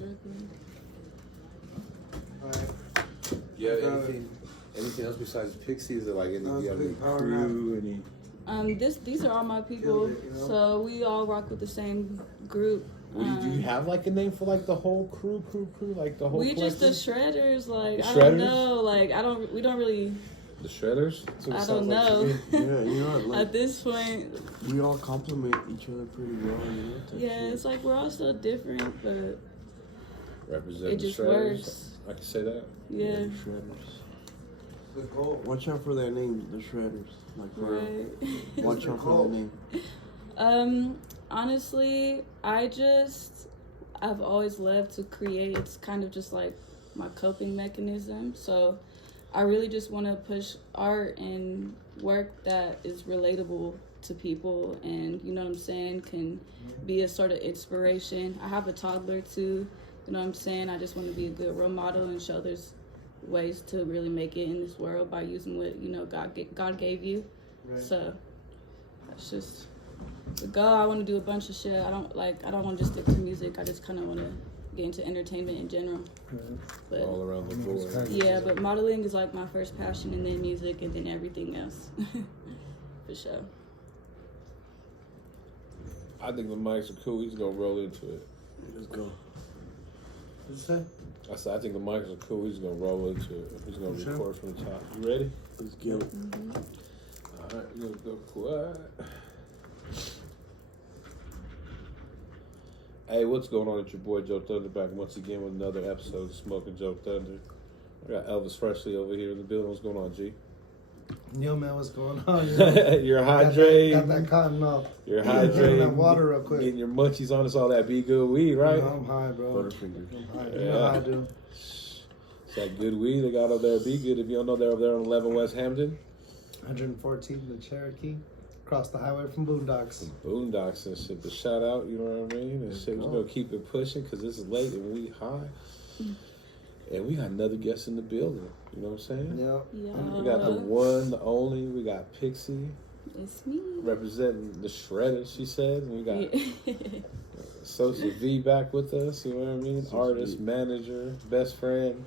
struggling. Alright. Yeah, anything else besides Pixie? Is it like any crew? These are all my people. So we all rock with the same group. Do you have like a name for like the whole crew, like the whole? We collective? just the Shredders. Like the I Shredders? don't know. Like we don't really. The Shredders? I don't know. Yeah, you know, like, at this point, we all compliment each other pretty well. Yeah, it's like we're all still different, but represent it just the Shredders. works. I can say that. Yeah. The Shredders. Watch out for their name, the Shredders. Like, right. Watch out for their name. Honestly, I've always loved to create. It's kind of just like my coping mechanism. So I really just want to push art and work that is relatable to people and, you know what I'm saying, can be a sort of inspiration. I have a toddler too, you know what I'm saying? I just want to be a good role model and show there's ways to really make it in this world by using what, you know, God gave you. Right. So that's just the goal. I want to do a bunch of shit. I don't want to just stick to music. I just kind of want to get into entertainment in general. But, all around the board. Yeah, but modeling is like my first passion, and then music, and then everything else. For sure. I think the mics are cool. He's gonna roll into it. Let's go. What'd you say? I said I think the mics are cool. He's gonna roll into it. He's gonna record from the top. You ready? Let's get it. Mm-hmm. All right, we're gonna go quiet. Hey, what's going on? It's your boy JoeThunder back once again with another episode of Smoking JoeThunder. I got Elvis Presley over here in the building. What's going on, G? Yo, man, what's going on? You're hydrating. Got that cotton off. You're hydrating. That water real quick. Getting your munchies on. It's all that Be Good weed, right? You know, I'm high, bro. Butterfingers. I'm high. You know how I do. It's that good weed they got over there. Be Good. If you don't know, they're over there on 11 West Hampton. 114 the Cherokee. Across the highway from Boondocks. Boondocks and shit. The shout out, you know what I mean? And shit, we're going to keep it pushing because this is late and we high. And we got another guest in the building. You know what I'm saying? Yep. Yeah. We got the one, the only. We got Pixie. It's me. Representing the Shredders, she said. And we got Social V back with us. You know what I mean? Artist, manager, best friend.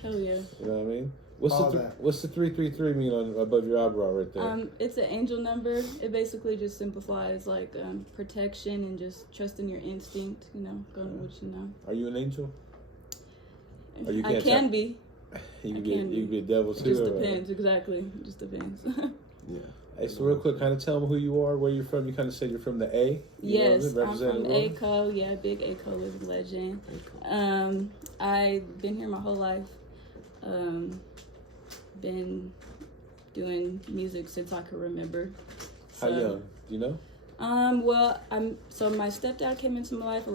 Hell yeah. You know what I mean? What's the 333 mean on above your eyebrow right there? It's an angel number. It basically just simplifies like protection and just trusting your instinct, you know, going with what you know. Are you an angel? Or you I can be. You can be a devil too. It just depends, exactly. It just depends. Yeah. Hey, so real quick, kind of tell them who you are, where you're from. You kind of said you're from the A. Yes, I'm from ACO. Yeah, big ACO living legend. I've been here my whole life. Been doing music since I could remember. How young? Do you know? Well, so my stepdad came into my life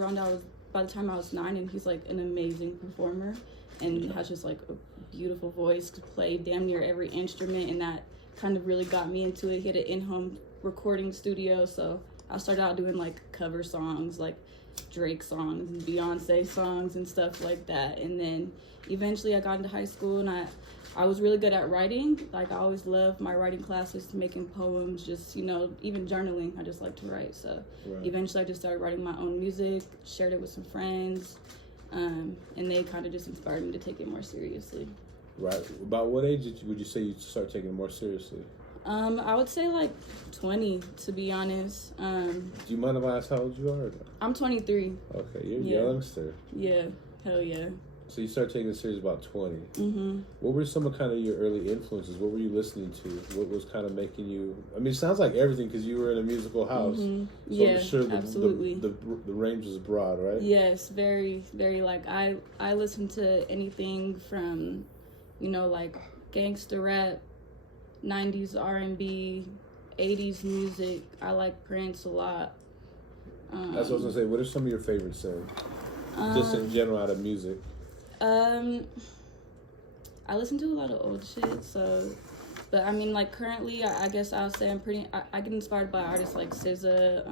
by the time I was 9, and he's like an amazing performer and has just like a beautiful voice, could play damn near every instrument, and that kind of really got me into it. He had an in-home recording studio, so I started out doing like cover songs, like Drake songs and Beyonce songs and stuff like that. And then eventually I got into high school, and I was really good at writing. Like I always loved my writing classes, making poems, just, you know, even journaling. I just like to write. So eventually I just started writing my own music, shared it with some friends, and they kind of just inspired me to take it more seriously. Right. About what age would you say you start taking it more seriously? I would say like 20, to be honest. Do you mind if I ask how old you are? I'm 23. Okay, you're a youngster. Yeah, hell yeah. So you started taking it serious about 20. Mm-hmm. What were some of kind of your early influences? What were you listening to? What was kind of making you... I mean, it sounds like everything because you were in a musical house. Mm-hmm. So yeah, I'm sure absolutely. The range was broad, right? Yes, very, very. Like, I listen to anything from, you know, like gangster rap, 90s R&B, 80s music. I like Prince a lot. That's what I was going to say. What are some of your favorites then? Just in general out of music. I listen to a lot of old shit, so, but I mean, like, currently, I guess I'll say I get inspired by artists like SZA.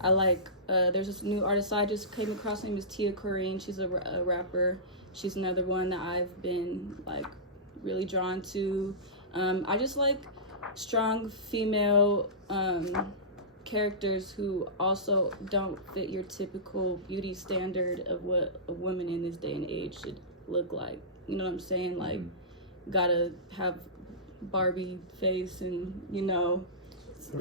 I like, there's this new artist I just came across, her name is Tia Corrine. She's a rapper. She's another one that I've been, like, really drawn to. I just like strong female, characters who also don't fit your typical beauty standard of what a woman in this day and age should look like. You know what I'm saying? Like, gotta have Barbie face and, you know,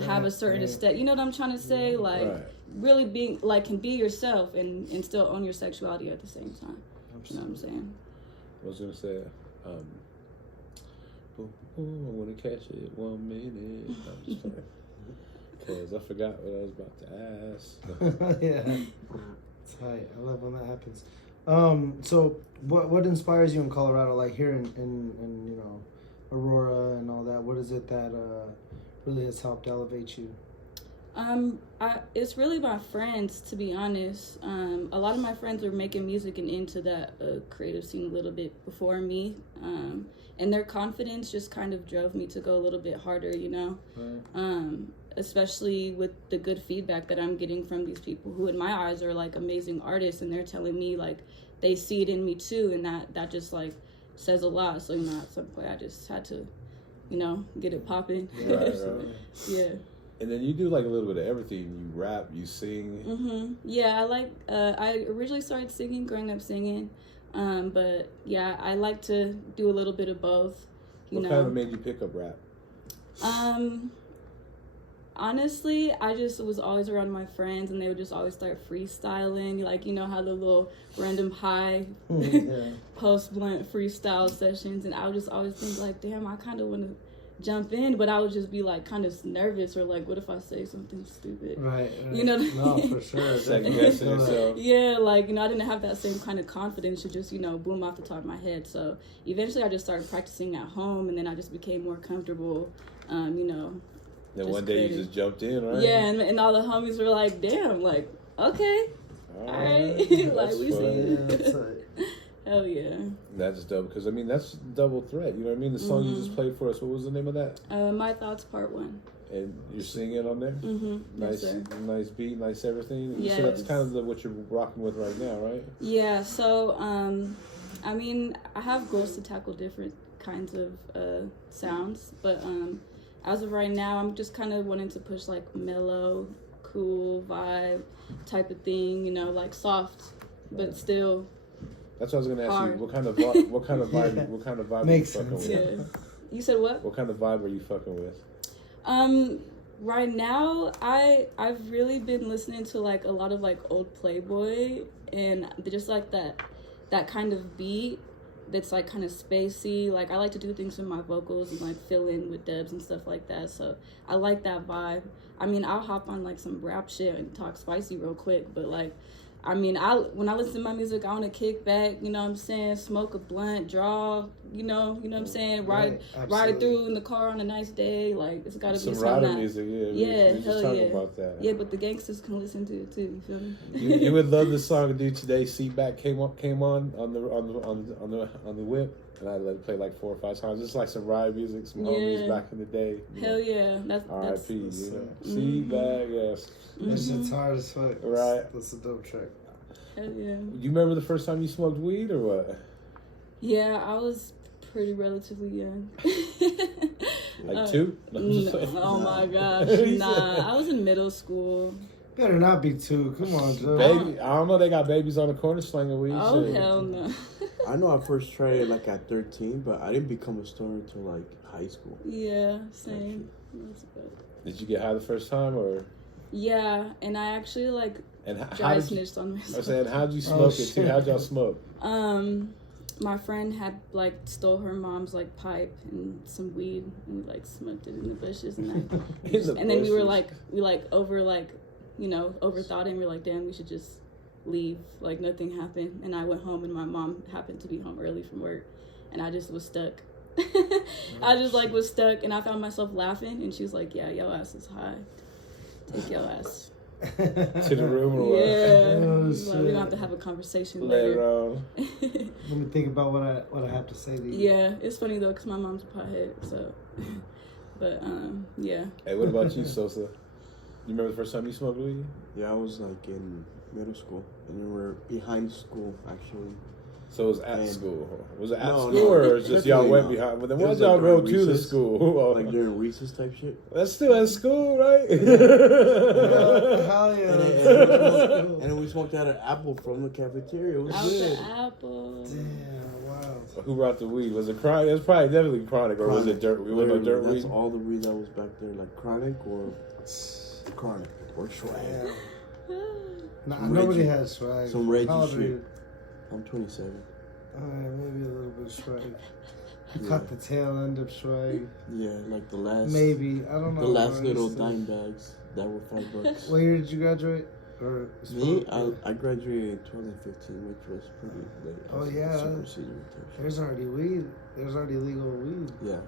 have a certain aesthetic. You know what I'm trying to say? Like, really being, like, can be yourself and still own your sexuality at the same time. You know what I'm saying? I was gonna say, I wanna catch it 1 minute. I'm just playing. Because I forgot what I was about to ask. Yeah. Tight. I love when that happens. So what inspires you in Colorado? Like here in you know, Aurora and all that. What is it that really has helped elevate you? It's really my friends, to be honest. A lot of my friends were making music and into that creative scene a little bit before me. And their confidence just kind of drove me to go a little bit harder, you know? Right. Especially with the good feedback that I'm getting from these people who in my eyes are like amazing artists, and they're telling me like they see it in me too, and that just like says a lot. So, you know, at some point I just had to, you know, get it popping. Right. Yeah. And then you do like a little bit of everything. You rap, you sing. Mm-hmm. Yeah, I originally started singing, growing up singing. But yeah, I like to do a little bit of both. What kind of made you pick up rap? Honestly, I just was always around my friends, and they would just always start freestyling. Like, you know how the little random high post blunt freestyle sessions, and I would just always think like, damn, I kind of want to jump in, but I would just be like kind of nervous, or like, what if I say something stupid? Right. You know what I mean? No, for sure. Second guessing yourself. Yeah, like, you know, I didn't have that same kind of confidence to just, you know, boom off the top of my head. So eventually I just started practicing at home, and then I just became more comfortable, you know. Then one day you just jumped in, right? Yeah, and all the homies were like, damn, like, okay, all right. Like, we see you. Hell yeah. That's dope, because, I mean, that's double threat, you know what I mean? The song you just played for us, what was the name of that? My Thoughts Part 1. And you're singing on there? Mm-hmm. Nice, yes, sir. Nice beat, nice everything. Yes. So that's kind of what you're rocking with right now, right? Yeah, so, I mean, I have goals to tackle different kinds of sounds, but as of right now, I'm just kind of wanting to push like mellow, cool vibe type of thing, you know, like soft, but still. That's what I was gonna ask hard. you. What kind of vibe? What kind of vibe are you fucking with? Yeah. You said what? What kind of vibe are you fucking with? Right now, I've really been listening to like a lot of like old Playboy, and just like that kind of beat that's like kind of spacey. Like, I like to do things with my vocals and like fill in with dubs and stuff like that. So I like that vibe. I mean, I'll hop on like some rap shit and talk spicy real quick, but like, I mean, when I listen to my music, I want to kick back, you know what I'm saying, smoke a blunt, draw, you know what I'm saying, ride through in the car on a nice day. Like, it's got to be some rider music, yeah, we just talking about that. Yeah, but the gangsters can listen to it too. You feel me? You would love this song, dude. Today, Seatback came on the whip, and I let it play like 4 or 5 times. It's like some ride music, some homies back in the day. Hell yeah, that's R.I.P. You know, Seatback, yes. That shit's hard as fuck. Right. That's a dope track. Hell yeah. You remember the first time you smoked weed or what? Yeah, I was pretty relatively young. Like 2? Oh my gosh, nah. I was in middle school. Better not be 2. Come on, Joe. Baby, I don't know. They got babies on the corner slinging weed. Oh, shit. hell no. I know I first tried it like at 13, but I didn't become a stoner until like high school. Yeah, same. That's good. Did you get high the first time or? Yeah, and I actually like dry snitched on myself. I said, how'd you smoke it too? How'd y'all smoke? My friend had like stole her mom's like pipe and some weed, and we like smoked it in the bushes, and then we overthought it, and we were like, damn, we should just leave. Like, nothing happened, and I went home, and my mom happened to be home early from work, and I just was stuck. I just like was stuck, and I found myself laughing, and she was like, yeah, your ass is high. Take your ass to the room or what? Yeah. Like, we don't have to have a conversation later. Let me think about what I have to say to you. Yeah, it's funny though, because my mom's a pothead, so. But, yeah. Hey, what about you, Sosa? You remember the first time you smoked weed? Yeah, I was like in middle school, and we were behind school actually. So it was at And- school. Was it at No, school no, or was just y'all definitely went not. behind? But then It why'd was y'all like go during to the recess. school? Like during recess type shit. That's still at school, right? Hell yeah. And then we smoked out an apple from the cafeteria. It was Out good. the apple. Damn, wow. Who brought the weed? Was it Chronic? It was probably definitely Chronic, or was it Dirt? It was no Literally, Dirt that's weed. all the weed that was back there, like Chronic or Swag. Nah, Some nobody Reggie. has swag. Some Reggie How old are shit. you? I'm 27. Alright, maybe a little bit of swag. You Yeah. caught the tail end of swag. Yeah, like the last. Maybe. I don't know. The last bro. little It's, dime bags that were $5. What year did you graduate? Or Me, I graduated in 2015, which was pretty late. I Oh, was yeah. super senior type shit. There's already weed. There's already legal weed. Yeah,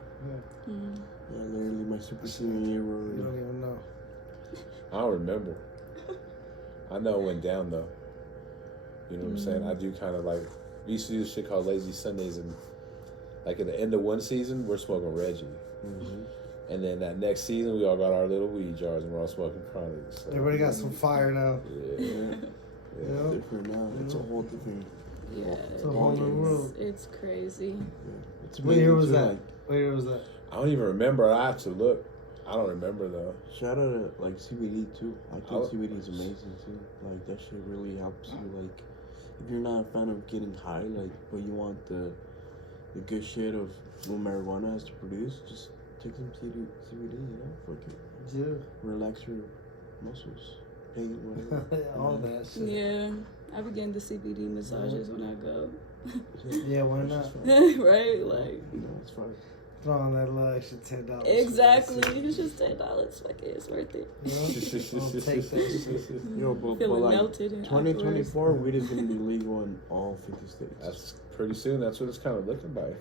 Mm. yeah, literally my super senior year You were. don't even know. I don't remember. I know it went down though. You know what I'm saying? I do kind of like. We used to do this shit called Lazy Sundays, and like at the end of one season, we're smoking Reggie. Mm-hmm. And then that next season, we all got our little weed jars and we're all smoking Chronic. So, Everybody got some fire now. yeah. Yeah, Yeah. different now. It's a whole different. Yeah, It's a whole new world. it's crazy. Yeah. It's What year amazing was too, that? like, What year was that? I don't even remember. I have to look. I don't remember though. shout out to like CBD too. I think Oh. CBD is amazing too. Like that shit really helps you. Like if you're not a fan of getting high, like but you want the good shit of what marijuana has to produce, just take some CBD. You know, fuck it. Yeah. Relax your muscles, pain, whatever. All that shit. Yeah, I be getting the CBD massages when I go. Yeah, why It's not? just fine. Right, like You know, it's fine. Throw on that little extra $10. exactly. It's just $10. Fuck it, it's worth it. You know? I'll take that shit. Yo, but Feeling like melted and 2024, weed is gonna be legal in all 50 states. That's pretty soon. That's what it's kind of looking like.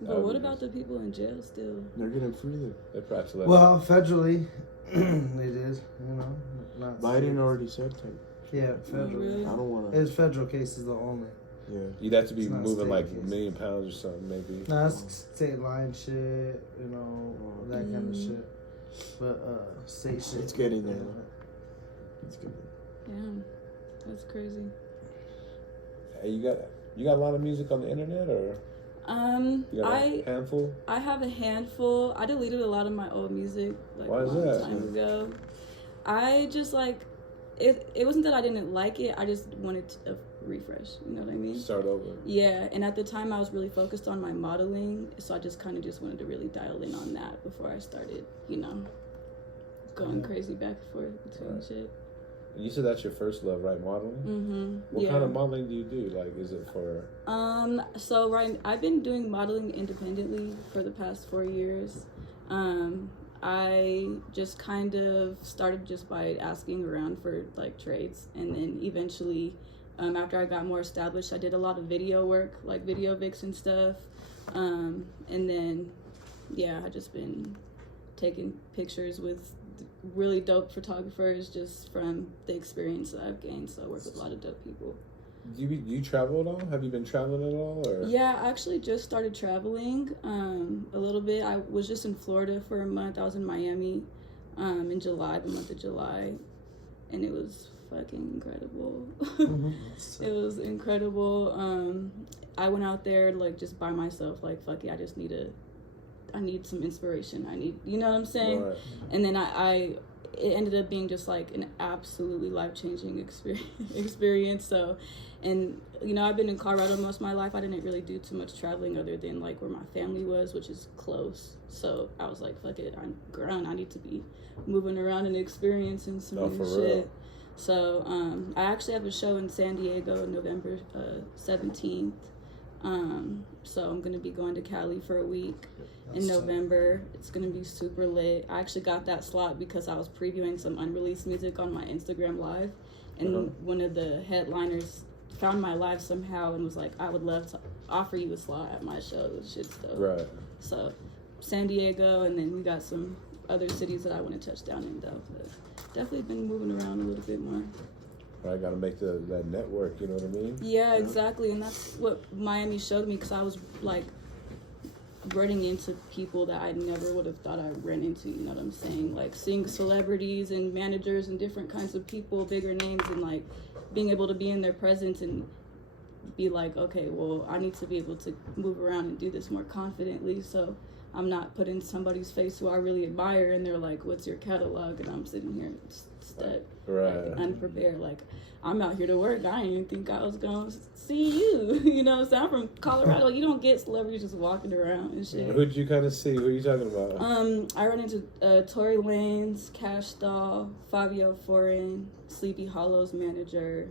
But what about the people in jail still? They're getting free then. They perhaps let Well, federally, they did. You know, not Biden state. already said type. Yeah, federally. really? I don't wanna. It's federal cases though only. Yeah. you'd have to be It's not moving state like case. $1 million or something, maybe. No, that's state line shit. You know, that kind of shit. But state shit. It's getting there. It's good. Damn, that's crazy. Hey, you got a lot of music on the internet, or you got a handful? I have a handful. I deleted a lot of my old music like Why a is long that? time ago. I just like it. It wasn't that I didn't like it. I just wanted a refresh. You know what I mean? Start over. Yeah, and at the time I was really focused on my modeling, so I just kind of just wanted to really dial in on that before I started, you know, going crazy back and forth between Right. shit. You said that's your first love, right? Modeling. Mm-hmm. What kind of modeling do you do? Like, is it for? So I've been doing modeling independently for the past 4 years. I just kind of started just by asking around for like trades, and then eventually, after I got more established, I did a lot of video work, like video vics and stuff. And then, yeah, I just been taking pictures with really dope photographers just from the experience that I've gained. So I work with a lot of dope people. Do you travel at all? Have you been traveling at all? Or? Yeah, I actually just started traveling a little bit. I was just in Florida for a month. I was in Miami in July, the month of July, and it was fucking incredible. It was incredible. I went out there like just by myself, like fuck it, I need some inspiration. You know what I'm saying? Right. And then it ended up being just like an absolutely life-changing experience. So, and you know, I've been in Colorado most of my life. I didn't really do too much traveling other than like where my family was, which is close. So I was like, fuck it, I'm grown. I need to be moving around and experiencing some new for shit. real? So I actually have a show in San Diego November 17th. So I'm gonna be going to Cali for a week in November. It's gonna be super lit. I actually got that slot because I was previewing some unreleased music on my Instagram live, and one of the headliners found my live somehow and was like, I would love to offer you a slot at my show. Shit's dope. Right. So San Diego, and then we got some other cities that I want to touch down in though. But definitely been moving around a little bit more. Right. Got to make that network. You know what I mean? Yeah, exactly. And that's what Miami showed me, because I was like running into people that I never would have thought I'd run into, you know what I'm saying? Like seeing celebrities and managers and different kinds of people, bigger names, and like being able to be in their presence and be like, okay, well, I need to be able to move around and do this more confidently, so I'm not put in somebody's face who I really admire, and they're like, what's your catalog? And I'm sitting here stuck, like, unprepared. Like, I'm out here to work. I didn't even think I was going to see you. You know what I'm saying? I'm from Colorado. You don't get celebrities just walking around and shit. Who'd you kind of see? Who are you talking about? I run into Tory Lanez, Cash Doll, Fabio Foreign, Sleepy Hollow's manager,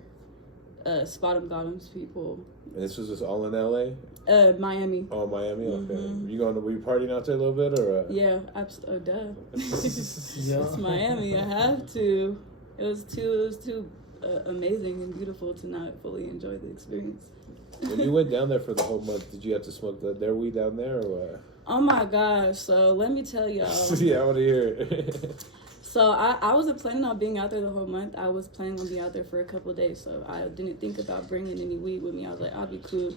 Spot'em Bottoms people. And this was just all in LA? Miami. Oh, Miami. Okay. Mm-hmm. Were you partying out there a little bit, or? Yeah, absolutely. Duh. Yeah. It's Miami. I have to. It was too amazing and beautiful to not fully enjoy the experience. When you went down there for the whole month, did you have to smoke their weed down there, or what? Oh my gosh! So let me tell y'all. Yeah, I want to hear it. So I wasn't planning on being out there the whole month. I was planning on being out there for a couple of days. So I didn't think about bringing any weed with me. I was like, I'll be cool.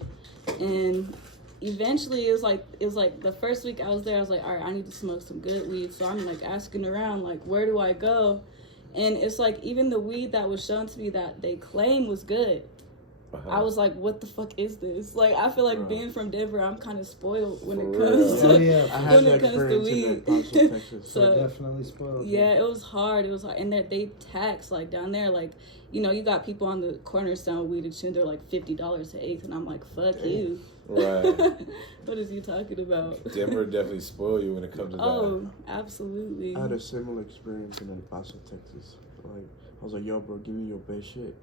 And eventually, it was like the first week I was there, I was like, all right, I need to smoke some good weed. So I'm like asking around, like, where do I go? And it's like, even the weed that was shown to me that they claim was good, I was like, what the fuck is this? Like, I feel like being from Denver, I'm kind of spoiled when it comes to when it comes to weed. So definitely spoiled. Yeah, it was hard. It was hard. And they tax, like, down there, like, you know, you got people on the corner selling weed and they're like $50 an eighth, and I'm like, fuck you. Right. What is you talking about? Denver definitely spoil you when it comes to that. Oh, absolutely. I had a similar experience in El Paso, Texas. Like, I was like, yo, bro, give me your best shit.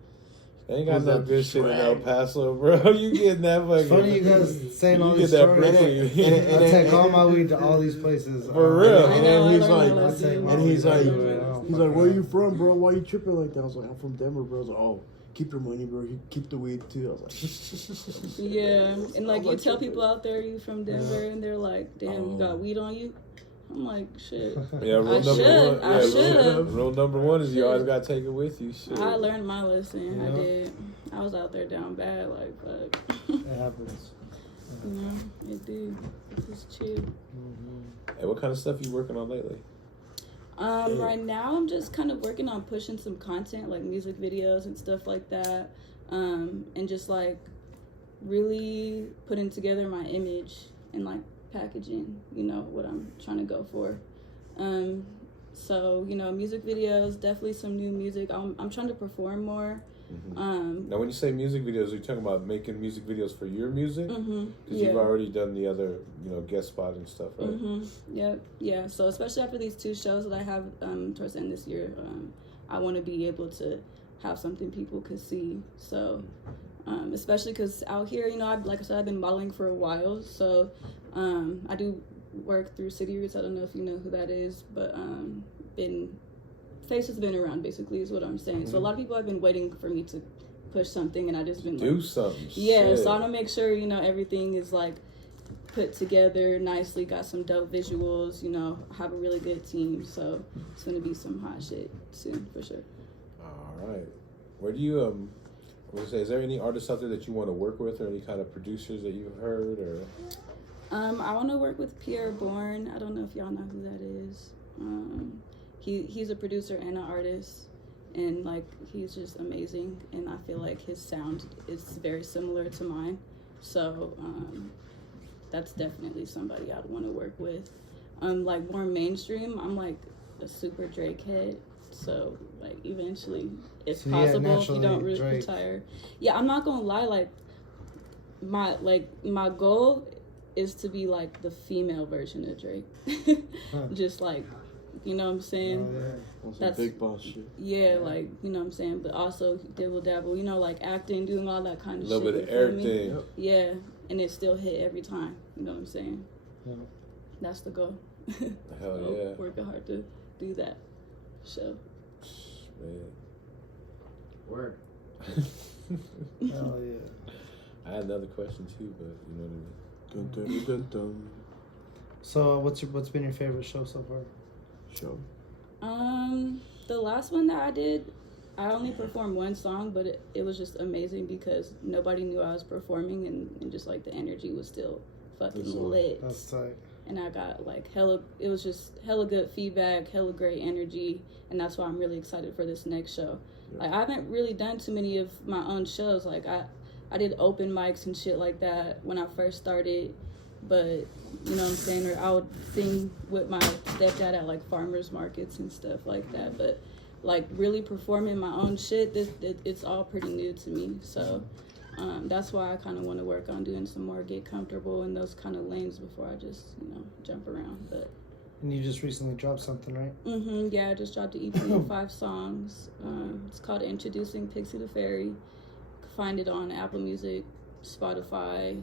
They ain't got no good shit in El Paso, bro. You getting that fucking... It's funny you guys saying all these stories. I take all my weed to all these places. For real. And he's like, where you from, bro? Why you tripping like that? I was like, I'm from Denver, bro. I was like, oh, keep your money, bro. Keep the weed, too. I was like... Yeah. And, like, you tell people out there you from Denver, and they're like, damn, you got weed on you? I'm like, shit. Yeah, rule number one is you always gotta take it with you. Shit. I learned my lesson. Yeah. I did. I was out there down bad, like, fuck. It happens. Yeah, it did. It's just chill. Hey, what kind of stuff you working on lately? Right now I'm just kind of working on pushing some content, like music videos and stuff like that, and just like really putting together my image and like packaging, you know, what I'm trying to go for. So, you know, music videos, definitely some new music. I'm trying to perform more. Now, when you say music videos, are you talking about making music videos for your music? Because you've already done the other, you know, guest spot and stuff, right? Yep. Yeah. So especially after these 2 shows that I have towards the end of this year, I want to be able to have something people could see. So especially because out here, you know, like I said, I've been modeling for a while. So I do work through City Roots. I don't know if you know who that is, but Face has been around, basically, is what I'm saying. So a lot of people have been waiting for me to push something, and I just been do something. Yeah, shit. so I want to make sure, you know, everything is like put together nicely, got some dope visuals, you know, have a really good team. So it's gonna be some hot shit soon for sure. All right. Where do you is there any artists out there that you want to work with, or any kind of producers that you've heard, or? I want to work with Pierre Bourne. I don't know if y'all know who that is. He's a producer and an artist, and like he's just amazing. And I feel like his sound is very similar to mine. So that's definitely somebody I'd want to work with. Like more mainstream, I'm like a super Drake head. So like eventually, if possible, if you don't really retire. Yeah, I'm not gonna lie. Like my goal is to be like the female version of Drake. Just like, you know what I'm saying? That's big boss shit. Yeah, like, you know what I'm saying? But also dibble dabble, you know, like acting, doing all that kind of shit. A little bit of everything. Yeah, and it still hit every time. You know what I'm saying? Yeah. That's the goal. Hell so yeah. Working hard to do that. So. Man. Word. Hell yeah. I had another question too, but you know what I mean. Dun, dun, dun, dun. So what's been your favorite show so far? Show. The last one that I did, I only performed 1 song, but it was just amazing because nobody knew I was performing, and just like the energy was still fucking lit. That's tight. And I got like it was just hella good feedback, hella great energy, and that's why I'm really excited for this next show. Yeah. Like I haven't really done too many of my own shows. Like I I did open mics and shit like that when I first started. But, you know what I'm saying? Or I would sing with my stepdad at, like, farmers markets and stuff like that. But, like, really performing my own shit, it's all pretty new to me. So that's why I kind of want to work on doing some more, get comfortable in those kind of lanes before I just, you know, jump around. But And you just recently dropped something, right? yeah, I just dropped an EP of 5 songs. It's called Introducing Pixie Da Fairy. You can find it on Apple Music, Spotify,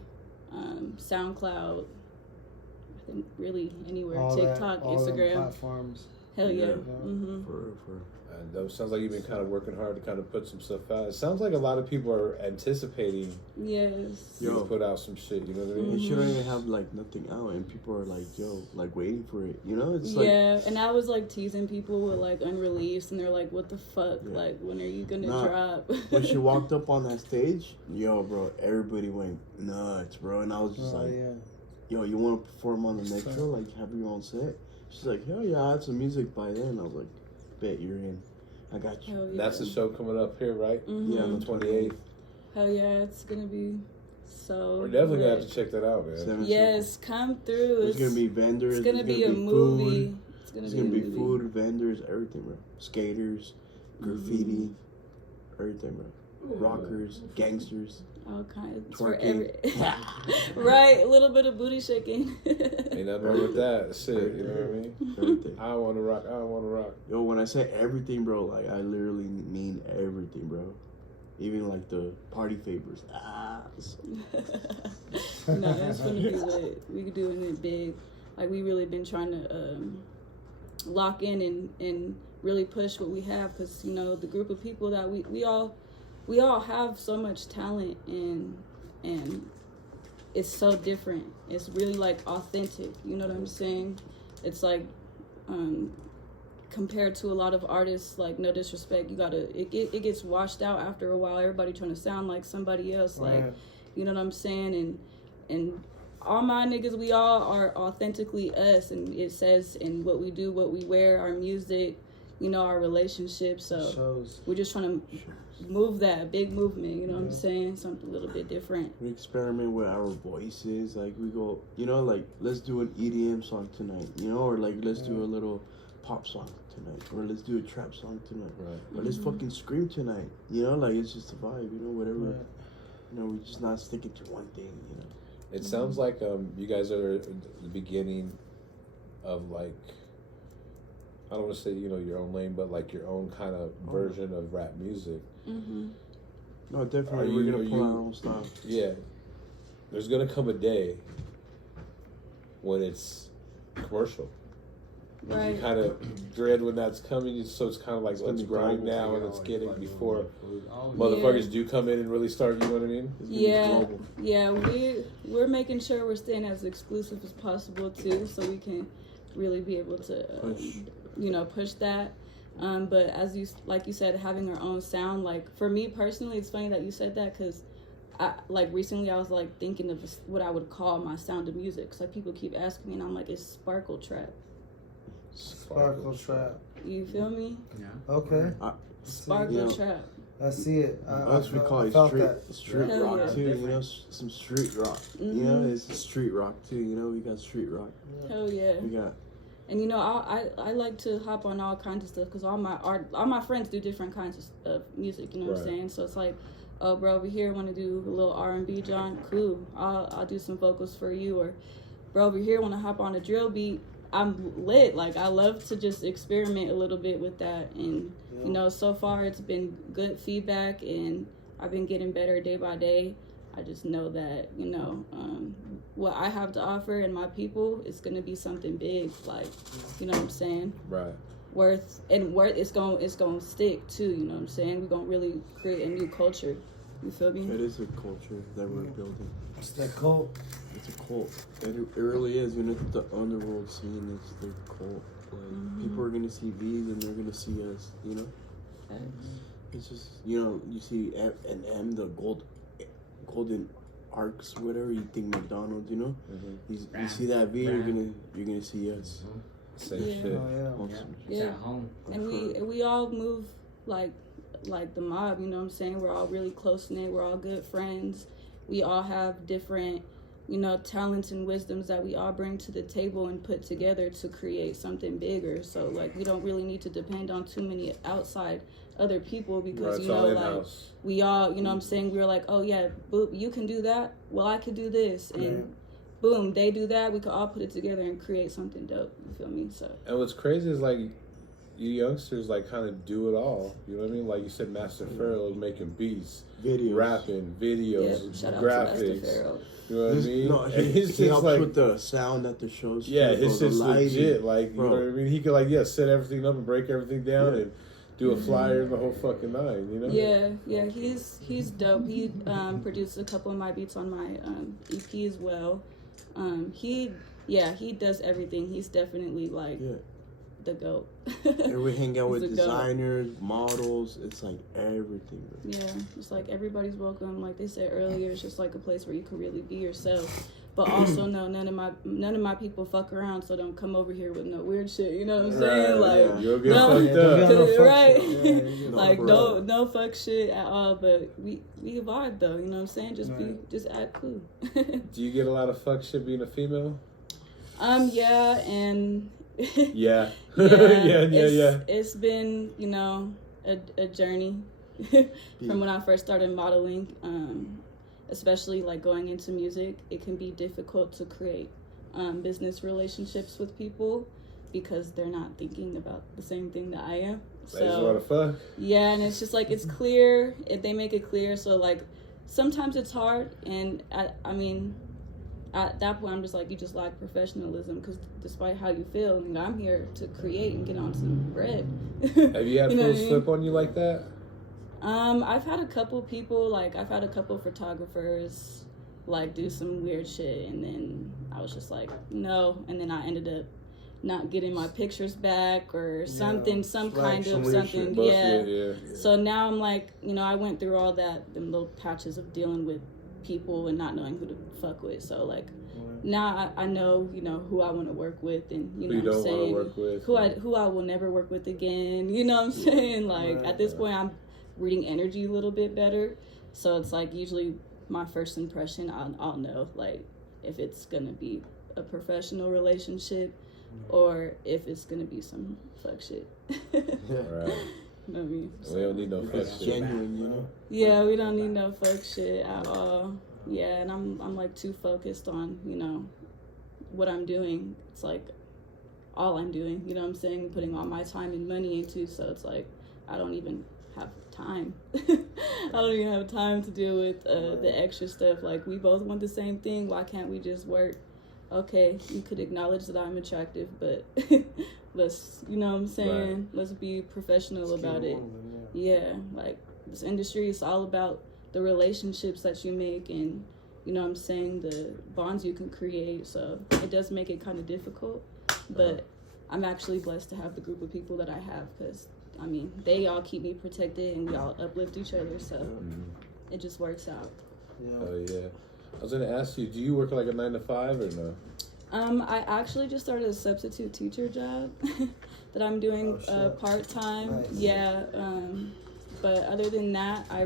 SoundCloud, I think really anywhere. TikTok, all Instagram. Platforms. Hell yeah. For And that sounds like you've been kind of working hard to kind of put some stuff out. It sounds like a lot of people are anticipating Yes. you to put out some shit, you know what I mean? And she don't even have like nothing out, and people are like, "Yo, like waiting for it." You know, it's like Yeah, and I was like teasing people with like unreleased, and they're like, "What the fuck? Yeah. Like, when are you gonna Nah, drop?" when she walked up on that stage, yo, bro, everybody went nuts, bro, and I was just like, Yeah. "Yo, you want to perform on the next show? Like, have your own set?" She's like, "Hell yeah, I had some music by then." I was like, "Bet you're in. I got you." Hell yeah. That's the show coming up here, right? Yeah, On the 28th. Hell yeah, it's gonna be so. We're definitely going to lit. have to check that out, man. 7 Yes, come through. There's gonna be vendors. It's gonna there's be a movie. Food. It's gonna There's be a gonna be movie. food, vendors, everything, bro. Skaters, graffiti, everything, bro. Rockers, gangsters. All kinds for Twerking. every. Right, a little bit of booty shaking. Ain't nothing wrong with that. Shit, you know what I mean? Everything. I want to rock. I want to rock. Yo, when I say everything, bro, like I literally mean everything, bro. Even like the party favors. No, it's gonna be lit. We doing it big. Like we really been trying to lock in and really push what we have, because you know the group of people that we all have so much talent, and it's so different. It's really like authentic. You know what I'm saying? It's like compared to a lot of artists, like no disrespect, it gets washed out after a while. Everybody trying to sound like somebody else, like you know what I'm saying? And all my niggas, we all are authentically us, and it says in what we do, what we wear, our music, you know, our relationships. So we're just trying to move that big movement, you know what I'm saying? Something a little bit different. We experiment with our voices. Like we go, you know, like let's do an EDM song tonight, you know, or like let's do a little pop song tonight, or let's do a trap song tonight, or let's fucking scream tonight, you know, like it's just a vibe, you know, whatever. You know, we're just not sticking to one thing, you know. It sounds like you guys are at the beginning of like, I don't want to say, you know, your own lane, but like your own kind of version of rap music. No, definitely, we're going to pull our own style. Yeah. There's going to come a day when it's commercial. Right. You kind of dread when that's coming, so it's kind of like, let's grind now and let's get it before motherfuckers do come in and really start, you know what I mean? Yeah, we're making sure we're staying as exclusive as possible too, so we can really be able to, you know, push that. But as you said, having our own sound, like for me personally, it's funny that you said that, because recently I was like thinking of what I would call my sound of music. So like people keep asking me, and I'm like, it's sparkle trap. Sparkle trap. You feel me? Yeah. Okay. Sparkle trap. I see it. Us we call it street rock too. You know, some street rock. You know, it's street rock too. You know, we got street rock. Hell yeah. We got. And you know, I like to hop on all kinds of stuff, because all my friends do different kinds of music. You know what I'm saying? So it's like, oh, bro, over here want to do a little R&B, John. Cool. I'll do some vocals for you. Or, bro, over here want to hop on a drill beat. I'm lit. Like, I love to just experiment a little bit with that. And, you know, so far it's been good feedback, and I've been getting better day by day. I just know that, you know, what I have to offer and my people is going to be something big. Like, you know what I'm saying? Right. Worth, it's going to stick too, you know what I'm saying? We're going to really create a new culture. You feel me? It is a culture that we're building. It's that cult. It's a cult. It really is. You know, the underworld scene is the cult. Like, people are gonna see these and they're gonna see us. You know. It's just, you know, you see M, the golden arcs, whatever. You think McDonald's, you know. You see that V, you're gonna see us. Same shit. Oh, yeah. And we all move like like the mob, you know what I'm saying? We're all really close knit, we're all good friends. We all have different, you know, talents and wisdoms that we all bring to the table and put together to create something bigger. So like we don't really need to depend on too many outside other people because Right, you know, like in-house. we all, you know what I'm saying, we're like, oh yeah, boop, you can do that, well I could do this, and boom, they do that, we could all put it together and create something dope, you feel me? So And what's crazy is like you youngsters like kind of do it all. You know what I mean? Like you said, Master Pharaoh making beats, Videos. rapping, videos, yeah, shout out graphics. to Master Pharaoh. You know what I mean? No, And he it's helps just like with the sound at the shows. yeah, too, it's bro, just the lighting. legit. Like you Bro. know what I mean? He could like set everything up and break everything down Yeah. and do a flyer the whole fucking nine. You know? Yeah, he's dope. He produced a couple of my beats on my EP as well. He does everything. He's definitely like Yeah. the GOAT. And we hang out He's with the GOAT. designers, models. It's like everything. Bro. Yeah, it's like everybody's welcome. Like they said earlier, it's just like a place where you can really be yourself. But also, no, none of my people fuck around, so don't come over here with no weird shit. You know what I'm saying? Right, Like, yeah. You'll get no, fucked up. no fuck right? shit. Yeah, you get Like fucked no fuck shit at all. But we vibe though. You know what I'm saying? Just Right. just act cool. Do you get a lot of fuck shit being a female? Yeah, and Yeah. yeah. It's been, you know, a journey from when I first started modeling. Especially like going into music, it can be difficult to create business relationships with people because they're not thinking about the same thing that I am. They just want to fuck. Yeah, and it's just like it's clear if they make it clear. So like sometimes it's hard, and I mean. At that point, I'm just like, you just lack professionalism because despite how you feel, I mean, I'm here to create and get on some bread. Have you had You know fools what I mean? flip on you like that? I've had a couple people, like, I've had a couple photographers, like, do some weird shit, and then I was just like, no, and then I ended up not getting my pictures back or something, some kind of something, yeah. So now I'm like, you know, I went through all that, them little patches of dealing with people and not knowing who to fuck with, so like now I know, you know, who I want to work with, and you know Who you what I'm don't want to saying, work with, who I will never work with again, you know what I'm saying, like at this point I'm reading energy a little bit better, so it's like usually my first impression I'll know like if it's gonna be a professional relationship or if it's gonna be some fuck shit. Right. You know what I mean? We don't need no fuck It's shit. genuine, you know. Yeah, we don't need no fuck shit at all. Yeah, and I'm like too focused on, you know, what I'm doing. It's like all I'm doing, you know what I'm saying? Putting all my time and money into, so it's like I don't even have time. I don't even have time to deal with the extra stuff. Like we both want the same thing. Why can't we just work? Okay, you could acknowledge that I'm attractive, but let's, you know what I'm saying? Right. Let's be professional about it. Yeah, like this industry is all about the relationships that you make and, you know what I'm saying, the bonds you can create. So it does make it kind of difficult, but I'm actually blessed to have the group of people that I have because, I mean, they all keep me protected and we all uplift each other. So it just works out. Oh, yeah. I was going to ask you, do you work like a 9 to 5 or no? I actually just started a substitute teacher job that I'm doing part-time. Nice. Yeah. But other than that, I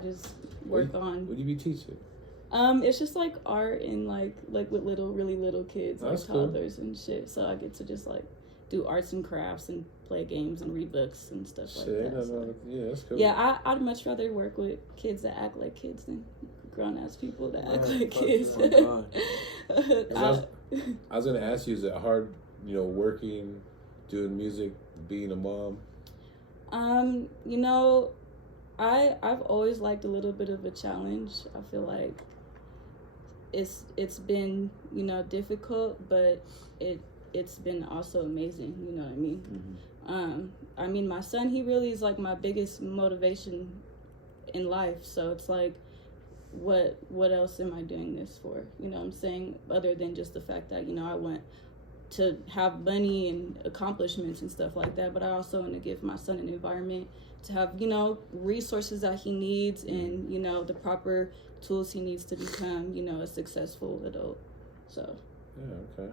just work on. What do you be teaching? It's just like art and like with really little kids, like That's cool. toddlers and shit. So I get to just like do arts and crafts and play games and read books and stuff like that. So. Yeah, that's cool. Yeah, I'd much rather work with kids that act like kids than grown ass people that act like kids. Oh, I was gonna ask you, is it hard, you know, working, doing music, being a mom? You know, I've always liked a little bit of a challenge. I feel like it's been, you know, difficult, but it's been also amazing, you know what I mean? I mean, my son, he really is like my biggest motivation in life, so it's like what else am I doing this for? You know what I'm saying? Other than just the fact that, you know, I want to have money and accomplishments and stuff like that, but I also want to give my son an environment to have, you know, resources that he needs and, you know, the proper tools he needs to become, you know, a successful adult. So Yeah, okay.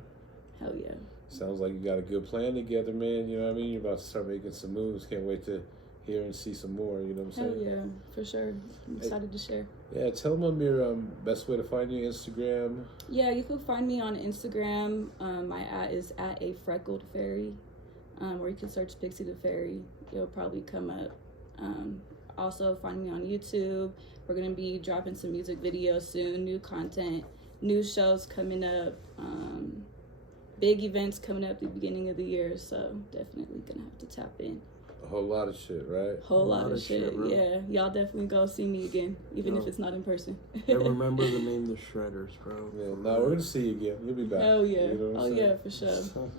hell yeah. Sounds like you got a good plan together, man. You know what I mean? You're about to start making some moves. Can't wait to hear and see some more. You know what I'm Hell saying? yeah, for sure. I'm excited to share. Yeah, tell them your best way to find you, Instagram. Yeah, you can find me on Instagram. My is at a freckled fairy, or you can search Pixie Da Fairy. It'll probably come up. Also, find me on YouTube. We're gonna be dropping some music videos soon, new content, new shows coming up, big events coming up at the beginning of the year. So definitely gonna have to tap in. A whole lot of shit, right? Whole lot of shit. bro. Yeah, y'all definitely go see me again, even if it's not in person. And remember the name The Shredders, bro. Yeah, no, we're gonna see you again. You'll be back. Hell yeah. You know what I'm Oh saying? yeah, for sure.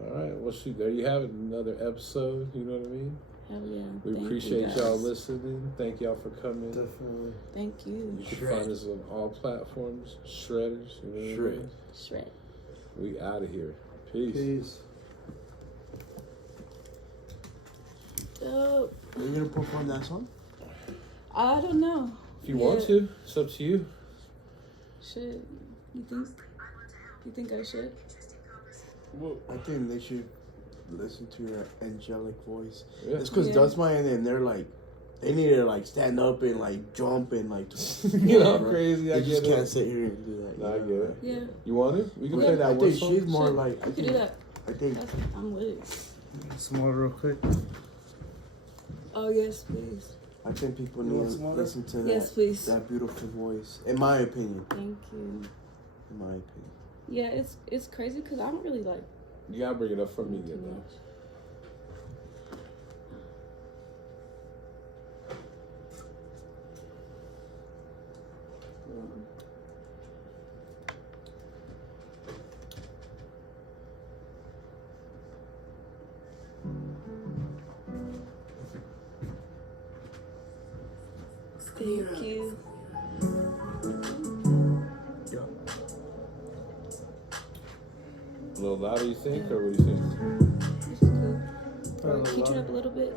All right, well, shoot, there you have it. Another episode. You know what I mean? Hell yeah. We Thank appreciate you guys. y'all listening. Thank y'all for coming. Definitely. Thank you. You can find us on all platforms. Shredders. You know what I mean? Shred. We out of here. Peace. Peace. Dope. Are you gonna perform that song? I don't know. If you want to, it's up to you. Shit. You think I should? I think they should listen to your angelic voice. Yeah. It's because Yeah. Dustmine and they're like, they need to like stand up and like jump and like, You know, bro. crazy. I They just get can't it. sit here and do that. Nah, I you know? get it. Yeah. You want it? We can Yeah. play that I one think song. she's more Shit. like, We could do that. I think I'm with it. Some more real quick. Oh yes, please. I think people You need want to some water? listen to Yes, please. that beautiful voice. In my opinion. Thank you. In my opinion. Yeah, it's crazy because I don't really like You gotta bring it up for me too again, though. much. Thank you. Yeah. A little louder, you think, or what do you think? This is cool. Probably Key it louder. up a little bit.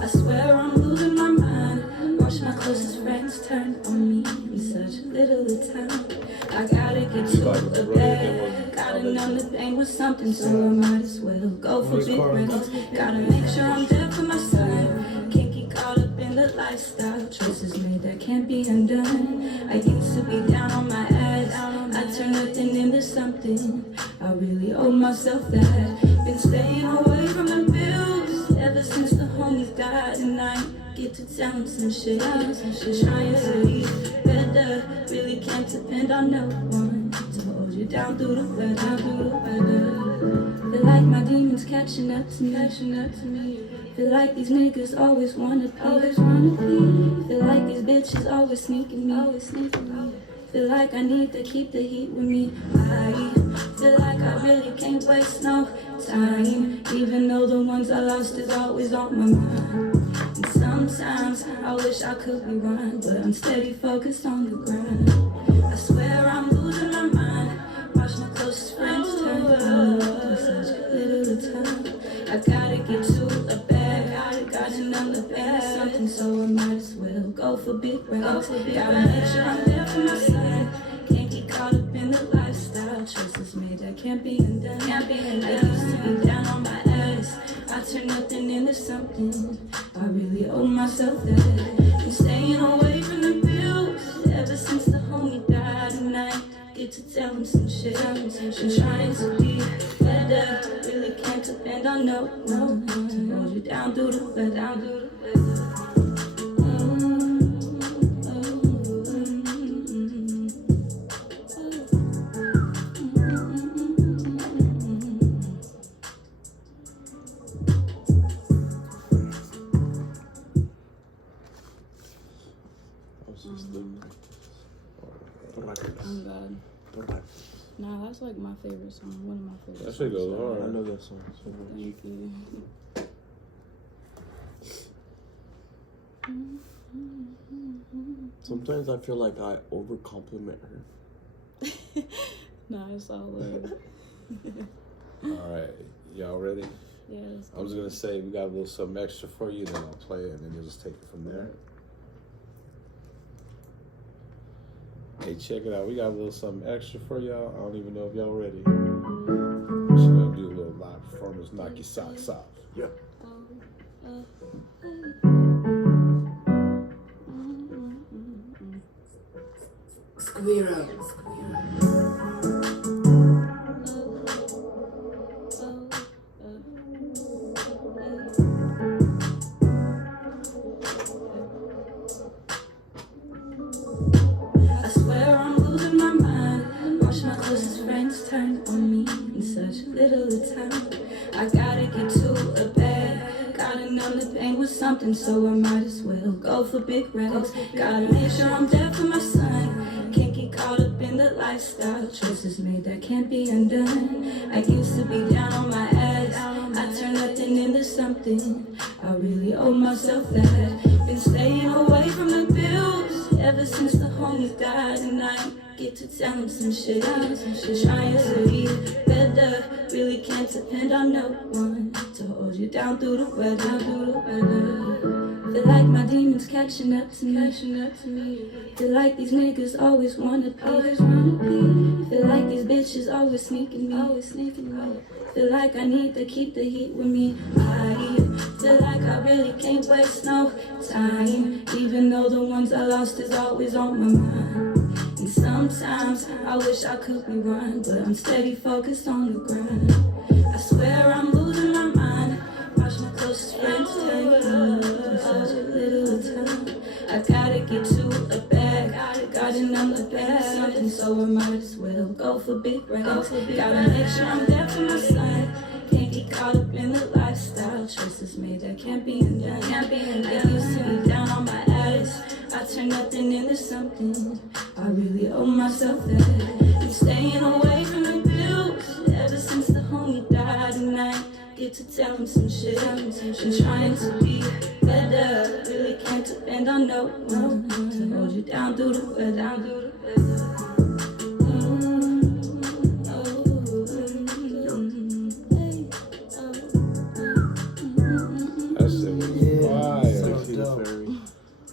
I swear I'm losing my mind. Watch my closest friends turn on me in such little time. I gotta get to a bed. Gotta numb the pain with something, so I might as well go for big risks. Gotta make sure I'm there for my son. Can't get caught up in the lifestyle choices made that can't be undone. I used to be down on my ass. I turned nothing into something. I really owe myself that. Been staying away from the bills ever since the homies died, and I get to tell them some shit. I'm trying to be better. Really can't depend on no one to hold you down through the weather. Feel like my demons catching up to me. Feel like these niggas always wanna be. Feel like these bitches always sneaking me. Feel like I need to keep the heat with me. I feel like I really can't waste no time, even though the ones I lost is always on my mind. And sometimes I wish I could rewind, but I'm steady focused on the grind. I swear I'm losing my mind. Watch my closest friends turn on me in such a little time. I gotta get to a bag, gotta numb the pain with something, so I might as well go for big rides. Gotta make sure I'm there for my son. Can't get caught up in the lifestyle choices made that can't be undone. I used to be down on my ass. I turned nothing into something. I really owe myself that. Been staying away from the bills ever since the homie died, and I get to tell him some shit. Been trying to be better. Really can't depend on no one to hold you down through the weather. I was just looking. Don't like Oh this. God. Don't like this. Nah, that's like my favorite song. One of my favorite That songs. shit goes I hard. know that song so much. Thank you. Sometimes I feel like I over compliment her. Nah, it's all love. All right, y'all ready? Yeah, it's I was gonna say we got a little something extra for you, then I'll play it, and then you'll just take it from there. Hey, check it out. We got a little something extra for y'all. I don't even know if y'all ready. Just gonna do a little live Performers knock your socks off. Yeah. Squirrel. I swear I'm losing my mind. Watch my closest friends turn on me in such little time. I gotta get to a bed. Gotta numb the pain with something, so I might as well go for big reds. Gotta make sure I'm there for my son. Can't get caught up in the lifestyle choices made that can't be undone. I used to be down on my ass. I turned nothing into something. I really owe myself that. Been staying away from the bills ever since the homie died, and I get to tell him some shit. Been trying to be better. Really can't depend on no one to hold you down through the weather. Feel like my demons catching up to me. Feel like these niggas always wanna be. Feel like these bitches always sneaking me. Feel like I need to keep the heat with me. I feel like I really can't waste no time, even though the ones I lost is always on my mind. And sometimes I wish I could rewind, but I'm steady focused on the grind. I swear I'm losing my mind. Watch my closest friends turn in such a little time. I gotta get to a bag. Gotta numb the pain with something, so I might as well go for big reds. Gotta make sure I'm there for my son. Can't get caught up in the lifestyle choices made that can't be undone. I used to be down on my ass. I turned nothing into something. I really owe myself that. Been staying away from the bills ever since the homie died, and I get to tell him some shit. Been trying to be better. Really can't depend on no one to hold you down through the weather. That shit was Yeah. fire. Pixie Da Fairy.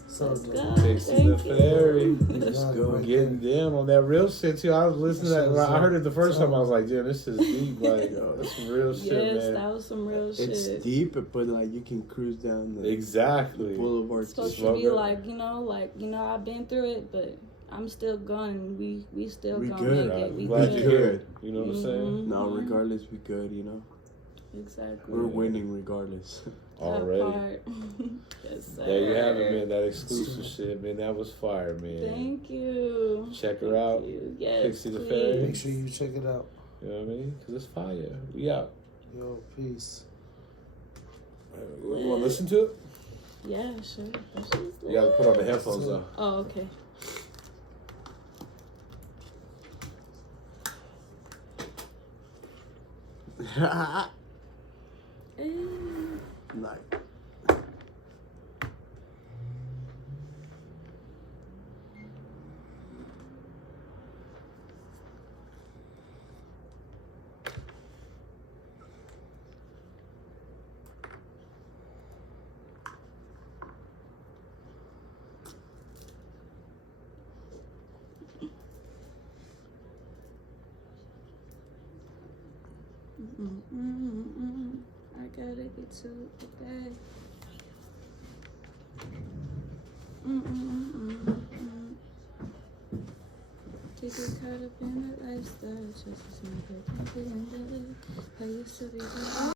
So dope. Pixie Da Fairy. Let's go. Getting down on that real shit too. I was listening to that. When I heard it the first time, I was like, damn, this is deep. Like, that's some real shit, Yes, man. that was some real shit. It's deep, but like you can cruise down the Exactly. boulevard. It's supposed Slow to be down. like, I've been through it, but I'm still going. We still We gonna good. make it. I'm We glad good. you're here. You know what I'm saying? Now, regardless, we good. You know, Exactly. we're winning regardless. Already. That part. Yes, sir. There you have it, man. That exclusive shit, man. That was fire, man. Thank you. Check her Thank out. you. Yes, Pixie Da please. Fairy. Make sure you check it out. You know what I mean? Because it's fire. We out. Yo, peace. You want to listen to it? Yeah, sure. That shit's You got to put on the headphones, though. Oh, okay. Nice. I gotta get to the bed. To get caught up in the lifestyle, just as my I used to be.